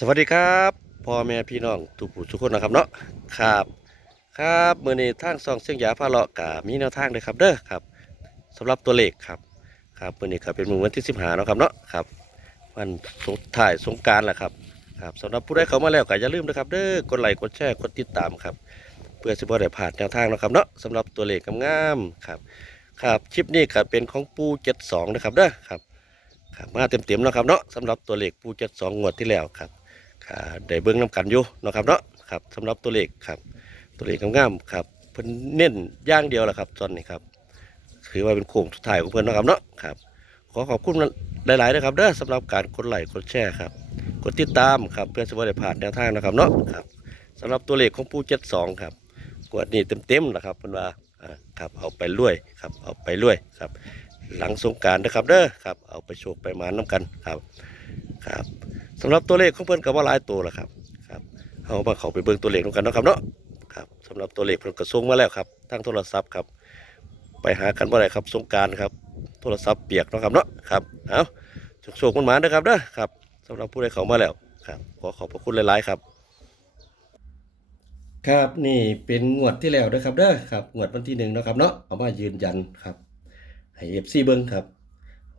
สวัสดีครับพ่อแม่พี่น้องทุกผู้ทุกคนนะครับเนาะครับ ครับมื่อนี้ทางซองเสียงยาพาเลาะกะมีแนวทางเลยครับเด้อครับสำหรับตัวเลขครับครับมื่อนี้ก็เป็นมือวันที่สิบหาเนาะครับเนาะครับวันสุดท้ายสงการแหละครับครับสำหรับผู้ใดเข้ามาแล้วก็อย่าลืมนะครับเด้อกดไลค์กดแชร์กดติดตามครับ เพื่อสิบ่ได้พลาดแนวทางนะครับเนาะสำหรับตัวเลขงามๆครับ ครับคลิปนี้ก็เป็นของปูเจ็ดสองนะครับเด้อครับครับมาเต็มๆเนาะครับเนาะสำหรับตัวเลขปูเจ็ดสองงวดที่แล้วครับ ได้เบิ้งน้ำกันอยู่นะครับเนาะครับสำหรับตัวเลขครับ ตัวเลขงามๆครับเพิ่นเน้นย่างเดียวแหละครับตอนนี้ครับถือว่าเป็นโค้งสุดท้ายของเพิ่นนะครับเนาะครับ ขอขอบคุณหลายๆนะครับเด้อสำหรับการกดไลค์กดแชร์ครับกดติดตามครับเพื่อจะได้ผ่านแนวทางนะครับเนาะครับสำหรับตัวเลขของปูเจ็ดสองครับกวดนี้เต็มๆนะครับเพิ่นว่าครับเอาไปรวยครับเอาไปรวยครับ หลังสงการนะครับเด้อครับเอาไปโชคไปมานน้ำกันครับ ครับสำหรับตัวเลขของเพิ่นก็ว่าหลายตัวล้วครับครับเอามาเขาไปเบิ่งตัวเลขนำกันเนาะครับเนาะครับสำหรับตัวเลขเพิ่นก็ส่งมาแล้วครับทางโทรศัพท์ครับ ไปหากันบ่ได้ครับสงการครับ โทรศัพท์เปียกเนาะครับเนาะครับเอาโชคๆมันหมานะครับเด้อครับสำหรับผู้ใดเข้ามาแล้วครับขอขอบพระคุณหลายๆครับ ครับนี่เป็นงวดที่แล้วนะครับเด้อครับงวดวันที่หนึ่งเนาะครับเนาะเอามายืนยันครับให้ FC เบิ่งครับ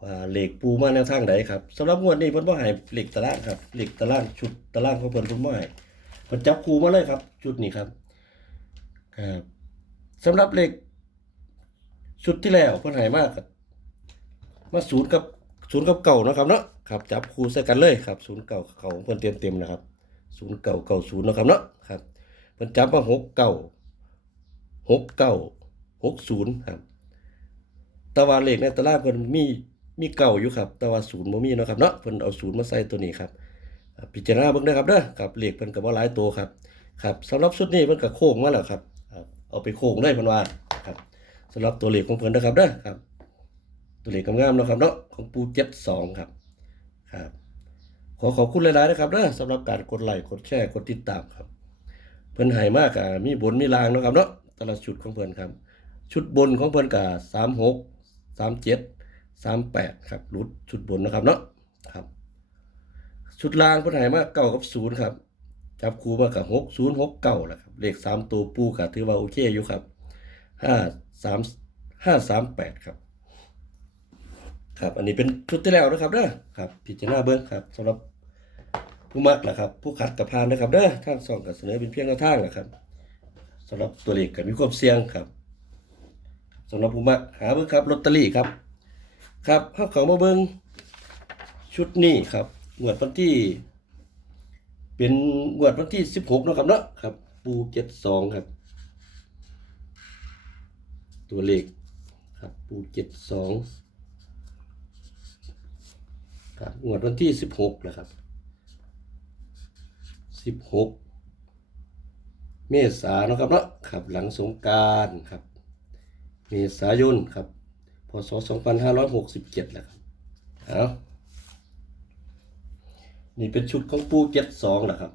ว่าเหล็กปูมาแนวทางใดครับสำหรับงวดนี้เพิ่นบ่ให้เหล็กตารางครับเหล็กตารางชุดตารางของเพิ่นเพิ่นบ่ให้เพิ่นจับคูมาเลยครับ ชุดนี้ครับครับสำหรับเหล็กชุดที่แล้วเพิ่นให้มาครับมาศูนย์กับศูนย์กับเก่านะครับเนาะครับจับคูใส่กันเลยครับศูนย์เก่าเขาของเพิ่นเต็มๆนะครับศูนย์เก่าเก่าศูนย์นะครับเนาะครับเพิ่นจับมาหกเก่าหกเก่าหกศูนย์ครับต่ว่าเหลขในตารางเพิ่นมี มีเก่าอยู่ครับ แต่ว่าศูนย์บ่มีเนาะครับเนาะเพิ่นเอาศูนย์มาใส่ตัวนี้ครับพิจารณาเบิ่งเด้ครับเด้อครับเลขเพิ่นก็บ่หลายตัวครับครับสำหรับชุดนี้เพิ่นก็โค้งมาแล้วครับครับเอาไปโค้งได้เพิ่นว่าครับสำหรับตัวเลขของเพิ่นนะครับเด้อครับ ตัวเลขงามๆเนาะครับเนาะของปู72ครับครับขอขอบคุณหลายๆนะครับเด้อสำหรับการกดไลค์กดแชร์กดติดตามครับ เพิ่นให้มากอะมีบนมีลางเนาะครับเนาะแต่ละชุดของเพิ่นครับ ชุดบนของเพิ่นก็สามหกสามเจ็ด สามแปดครับรุดชุดบนนะครับเนาะครับ ชุดล่างเพิ่นห้มาเก้ากับศูนย์ครับ จับคู่มากับหกศูนย์หกเก้าแหละครับเลขสามตัวปูก็ถือว่าโอเคอยู่ครับห้าสามห้าสามแปดครับ ครับ อันนี้เป็นชุดที่แล้วนะครับเด้อครับพิจารณาเบิ้งครับสำหรับผู้มักนะครับผู้ขัดกับพานนะครับเด้อทางสองก็เสนอเป็นเพียงแนวทางนะครับสำหรับตัวเลขก็มีความเสี่ยงครับสำหรับผู้มักหาเบิ่งครับลอตเตอรี่ครับ ครับเฮาเข้ามาเบิงชุดนี้ครับงวดวันที่ เป็นงวดวันที่16เนะครับเนาะครับ ปู72ครับ ตัวเลขครับปู72ครับงวดวันที่16นะครับ16เมษานเนาะครับเนาะครับหลังสงการครับ เมษายนครับ พศ2567แหละครับเอานี่เป็นชุดของปู72นะครับ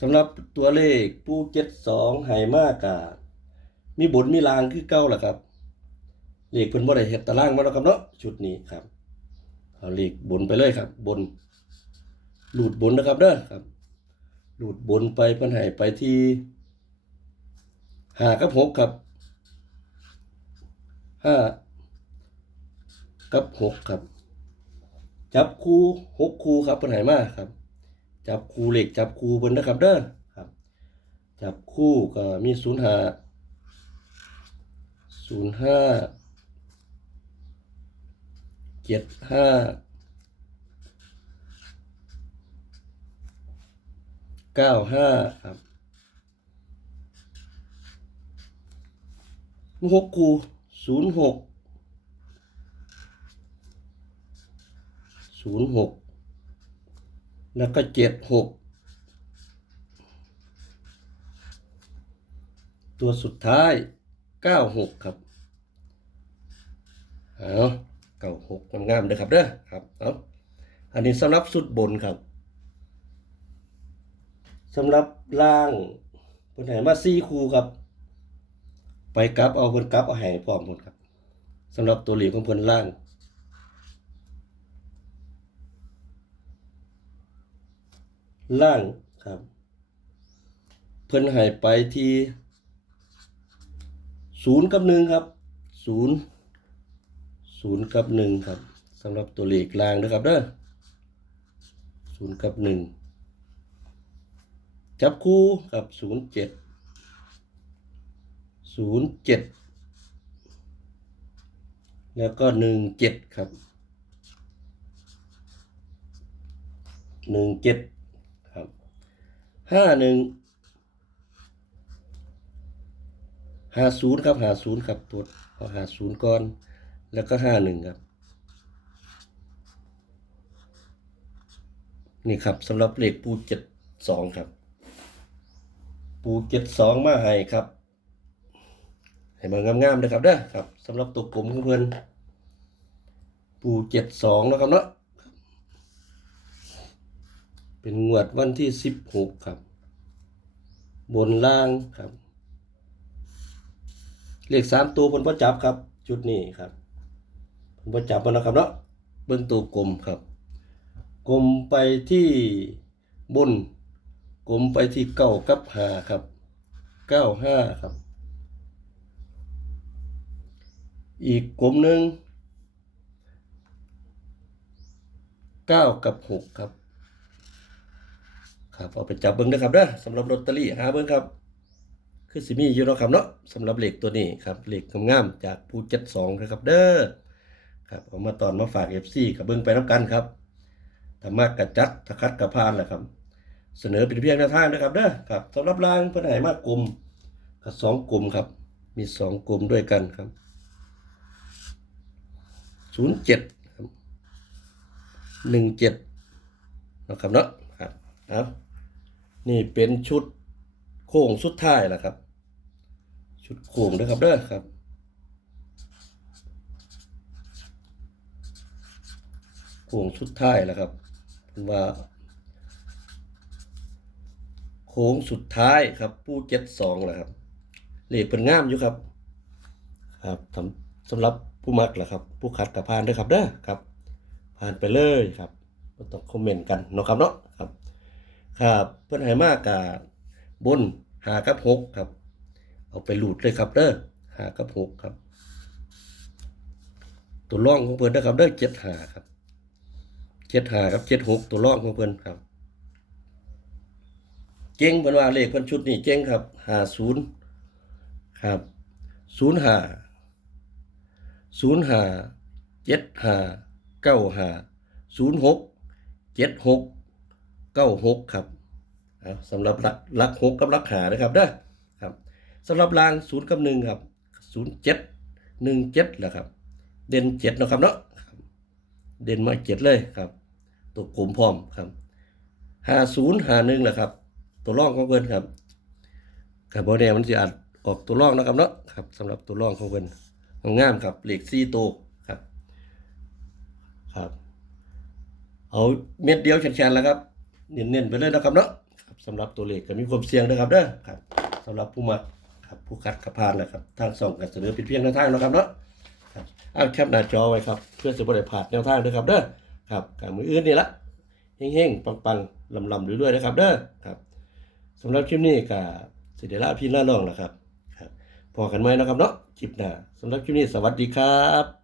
สำหรับตัวเลขปู72ไหมากามีบนมีลางคือเก้าแหละครับเลขเพิ่นบ่ได้เฮ็ดตารางมาแล้วครับเนาะชุดนี้ครับเอาเลขบนไปเลยครับ บน หลุดบนนะครับเด้อครับ หลุดบนไปเพิ่นให้ไปที่หากับหกครับ ห้ากับหกครับ จับคู่หกคู่ครับปัญหามากครับ จับคู่เหล็กจับคู่บนนะครับเด้อครับ จับคู่ก็มีศูนย์ห้าศูนย์ห้าเจ็ดห้าเก้าห้าครับหกคู่ ศูนย์หกศูนย์หกแล้วก็เจ็ดหกตัวสุดท้ายเก้าหกครับเอาเก้าหกงามๆเลยครับเด้อครับเอาอันนี้สำหรับสุดบนครับสำหรับล่างเพิ่นให้มาสี่คู่ครับ ไปกลับเอาเพิ่นกลับเอาให้พร้อมหมดครับสำหรับตัวเหลีของเพิ่นล่างล่างครับ เพิ่นให้ไปที่ศูนย์กับหนึ่งครับศูนย์ศูนย์กับหนึ่งครับสำหรับตัวเลขล่างนะครับเด้อศูนย์กับหนึ่งจับคู่กับศูนย์เจ็ด ศูนย์เจ็ดแล้วก็หนึ่งเจ็ดครับหนึ่งเจ็ดครับห้าหนึ่งหาศูนย์ครับหาศูนย์ครับตัวเอาหาศูนย์ก่อน แล้วก็ห้าหนึ่งครับ นี่ครับสำหรับเลขปูเจ็ดสองครับ ปูเจ็ดสองมาให้ครับ ให้มางามๆเลยครับเด้อครับสำหรับตัวกลมของเพื่อนปูเจ็ดสองนะครับเนาะเป็นงวดวันที่สิบหกครับ บนล่างครับ เลขสามตัวบนประจับครับ ชุดนี้ครับบนประจับมันนะครับเนาะเบิ้งตัวกลมครับ กลมไปที่บนกลมไปที่เก้ากับห้าครับเก้าห้าครับ อีกกลุ่มหนึ่งเก้ากับหกครับ ครับเอาไปจับเบิ้งนะครับเด้อสำหรับลอตเตอรี่หาเบิ้งครับ คือสิมีอยู่เนาะครับเนาะสำหรับเหล็กตัวนี้ครับเหล็กงามๆจากภูเจ็ดสองนะครับเด้อครับเอามาตอนมาฝากเอฟซีกับเบิ้งไปน้ำกันครับถ้ามากระจัดถ้าคัดกระพานแหละครับ เสนอเป็นเพียงแนวทางนะครับเด้อครับสำหรับรางเพื่อนไหนมากกลุ่มสองกลุ่มครับ มีสองกลุ่มด้วยกันครับ ศูนย์เจ็ดครับหนึ่งเจ็ดนะครับเนาะครับ นี่เป็นชุดโค้งสุดท้ายแหละครับ ชุดโค้งนะครับเด้อครับโค้งสุดท้ายแหละครับว่าโค้งสุดท้ายครับ ปูเจ็ดสองแหละครับ เลขเป็นงามอยู่ครับ ครับสำสำหรับ ผู้มักแหละครับ ผู้คัดกับผ่านด้วยครับเด้อครับผ่านไปเลยครับต้องคอมเมนต์กันเนาะครับเนาะครับ ครับเพื่อนให้มากกับบนหากับหกครับ เอาไปหลุดเลยครับเด้อหากับหกครับ ตัวร่องของเพื่อนนะครับเด้อเจ็ดหาครับเจ็ดหาครับเจ็ดหกตัวร่องของเพื่อนครับเก่งเพื่อนว่าเลขเพื่อนชุดนี้เก่งครับหาศูนย์ครับศูนย์หา ศูนย์หาเจ็ดหาเก้าหาศูนย์หกเจ็ดหกเก้าหกครับสำหรับหลักหกหกกับหลักหานะครับเด้อครับสำหรับรางศูนย์กับหนึ่งครับศูนย์เจ็ดหนึ่งเจ็ดแหละครับ เด่นเจ็ดนะครับเนาะเด่นมาเจ็ดเลยครับตัวกลมพร้อมครับห้าศูนย์หาหนึ่งแหละครับ ตัวร่องของเพิ่นครับกับโบเนมันจะอาจออกตัวร่องนะครับเนาะครับสำหรับตัวร่องของเพิ่น งามครับเหล็กซี่โตวครับ ครับ เอาเม็ดเดียวแข็งๆแล้วครับ เน้นๆไปเลยนะครับเนาะครับสำหรับตัวเลขก็มีความเสี่ยงนะครับเด้อครับสำหรับผู้มักครับผู้คัดกระพานนะครับทางส่งก็เสนอเป็นเพียงแนวทางนะครับเนาะครับเอาแคปหน้าจอไว้ครับ เพื่อจะบริพลาดแนวทางด้วยครับเด้อครับกับมืออื่นนี่ละเฮงๆปังๆลำๆเรื่อยๆนะครับเด้อครับสำหรับคลิปนี้ก็สิเดล่าพี่ล่าน้องแล้วครับครับ พอกันไหมนะครับเนาะคลิปหน้าสำหรับคลิปนี้สวัสดีครับ